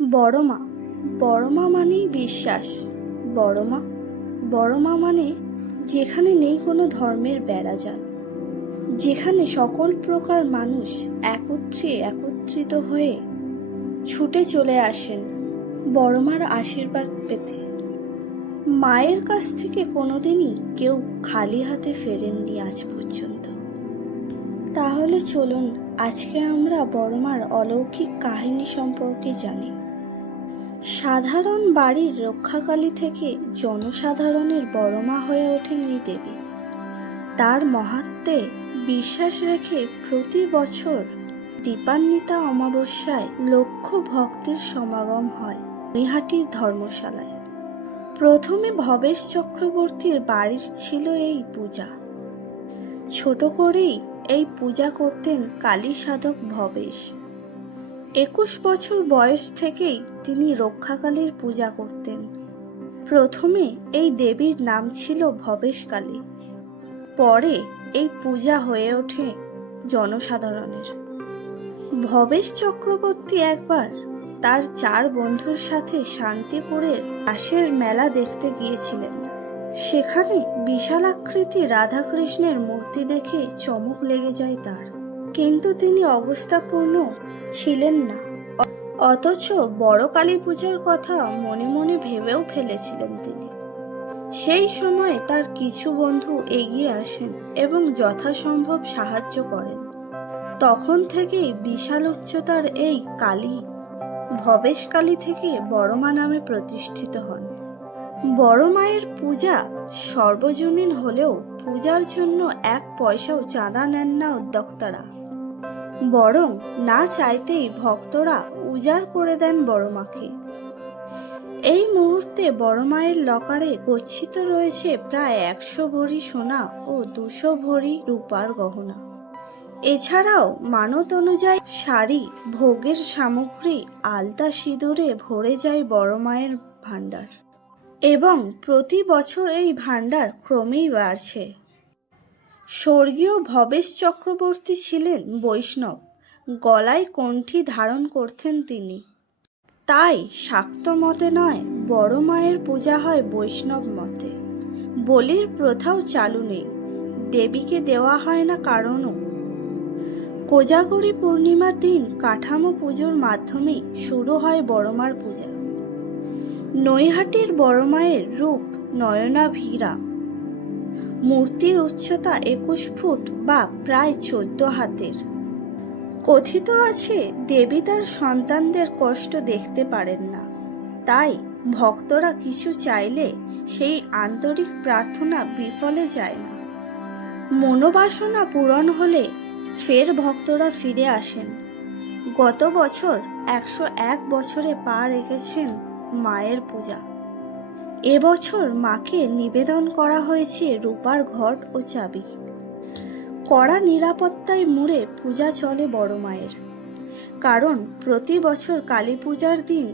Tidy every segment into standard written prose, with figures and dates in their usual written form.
বড়মা বড়মা মানেই বিশ্বাস। বড়মা বড়মা মানে যেখানে নেই কোনো ধর্মের বেড়াজাল, যেখানে সকল প্রকার মানুষ একত্রিত হয়ে ছুটে চলে আসেন বড়মার আশীর্বাদ পেতে। মায়ের কাছ থেকে কোনোদিনই কেউ খালি হাতে ফেরেননি আজ পর্যন্ত। তাহলে চলুন আজকে আমরা বড়মার অলৌকিক কাহিনী সম্পর্কে জানি। সাধারণ বাড়ির রক্ষাকালী থেকে জনসাধারণের বড়মা হয়ে ওঠেন এই দেবী। তার মাহাত্ম্যে বিশ্বাস রেখে প্রতি বছর দীপান্বিতা অমাবস্যায় লক্ষ ভক্তের সমাগম হয় নৈহাটির ধর্মশালায়। প্রথমে ভবেশ চক্রবর্তীর বাড়ির ছিল এই পূজা। ছোট করেই এই পূজা করতেন কালী সাধক ভবেশ। 21 বছর বয়স থেকেই তিনি রক্ষাকালীর পূজা করতেন। প্রথমে এই দেবীর নাম ছিল ভবেশকালী, পরে এই পূজা হয়ে ওঠে জনসাধারণের। ভবেশ চক্রবর্তী একবার তার 4 বন্ধুর সাথে শান্তিপুরের রাসের মেলা দেখতে গিয়েছিলেন। সেখানে বিশালাকৃতি রাধাকৃষ্ণের মূর্তি দেখে চমক লেগে যায় তার, কিন্তু তিনি অবস্থাপূর্ণ ছিলেন না। অথচ বড় কালী পূজার কথা মনে মনে ভেবেও ফেলেছিলেন তিনি। সেই সময় তার কিছু বন্ধু এগিয়ে আসেন এবং যথাসম্ভব সাহায্য করেন। তখন থেকেই বিশাল উচ্চতার এই কালী ভবেশকালী থেকে বড়মা নামে প্রতিষ্ঠিত হন। বড় মায়ের পূজা সর্বজনীন হলেও পূজার জন্য 1 পয়সাও চাঁদা নেন না উদ্যোক্তারা, বরং না চাইতেই ভক্তরা উজাড় করে দেন বড়মাকে। এই মুহূর্তে বড় মায়ের লকারে গচ্ছিত রয়েছে প্রায় 100 ভরি সোনা ও 200 ভরি রূপার গহনা। এছাড়াও মানত অনুযায়ী শাড়ি, ভোগের সামগ্রী, আলতা, সিঁদুরে ভরে যায় বড় মায়ের ভাণ্ডার, এবং প্রতি বছর এই ভাণ্ডার ক্রমেই বাড়ছে। স্বর্গীয় ভবেশ চক্রবর্তী ছিলেন বৈষ্ণব, গলায় কণ্ঠী ধারণ করতেন তিনি। তাই শাক্ত মতে নয়, বড় মায়ের পূজা হয় বৈষ্ণব মতে। বলির প্রথাও চালু নেই, দেবীকে দেওয়া হয় না কারণও। কোজাগরী পূর্ণিমার দিন কাঠামো পুজোর মাধ্যমে শুরু হয় বড়মার পূজা। নৈহাটির বড় মায়ের রূপ নয়নাভিরাম। মূর্তির উচ্চতা 21 ফুট বা প্রায় 14 হাতের। কথিত আছে দেবী তার সন্তানদের কষ্ট দেখতে পারেন না, তাই ভক্তরা কিছু চাইলে সেই আন্তরিক প্রার্থনা বিফলে যায় না। মনোবাসনা পূরণ হলে ফের ভক্তরা ফিরে আসেন। গত বছর 101 বছরে পা রেখেছেন মায়ের পূজা। এবছর মাকে নিবেদন করা হয়েছে রূপার ঘট ও চাবি। কড়া নিরাপত্তায় মুড়ে পূজা চলে বড় মায়ের, কারণ প্রতি বছর কালী পূজার দিন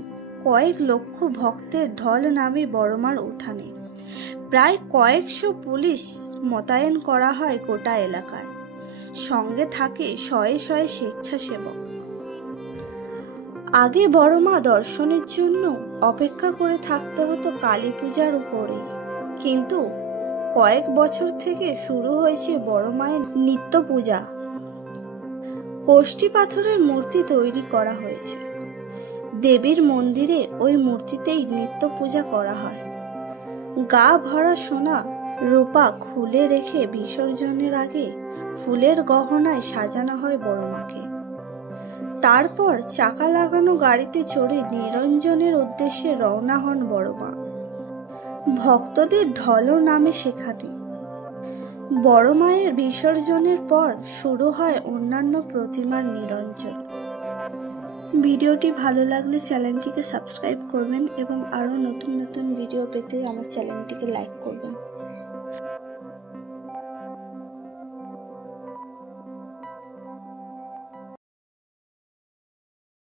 কয়েক লক্ষ ভক্তের ঢল নামে বড়মার উঠানে। প্রায় কয়েকশো পুলিশ মোতায়েন করা হয় গোটা এলাকায়, সঙ্গে থাকে শয়ে শয়ে স্বেচ্ছাসেবক। আগে বড়মা দর্শনের জন্য অপেক্ষা করে থাকতে হতো কালী পূজার উপরেই, কিন্তু কয়েক বছর থেকে শুরু হয়েছে বড় মায়ের নিত্য পূজা। কোষ্ঠী পাথরের মূর্তি তৈরি করা হয়েছে। দেবীর মন্দিরে ওই মূর্তিতেই নিত্য পূজা করা হয়। গা ভরা সোনা রূপা খুলে রেখে বিসর্জনের আগে ফুলের গহনায় সাজানো হয় বড় মাকে। তারপর চাকা লাগানো গাড়িতে চড়ে নিরঞ্জনের উদ্দেশ্যে রওনা হন বড় মা। ভক্তদের ঢলও নামে সেখানে। বড় মায়ের বিসর্জনের পর শুরু হয় অন্যান্য প্রতিমার নিরঞ্জন। ভিডিওটি ভালো লাগলে চ্যানেলটিকে সাবস্ক্রাইব করবেন এবং আরও নতুন নতুন ভিডিও পেতে আমার চ্যানেলটিকে লাইক করবেন।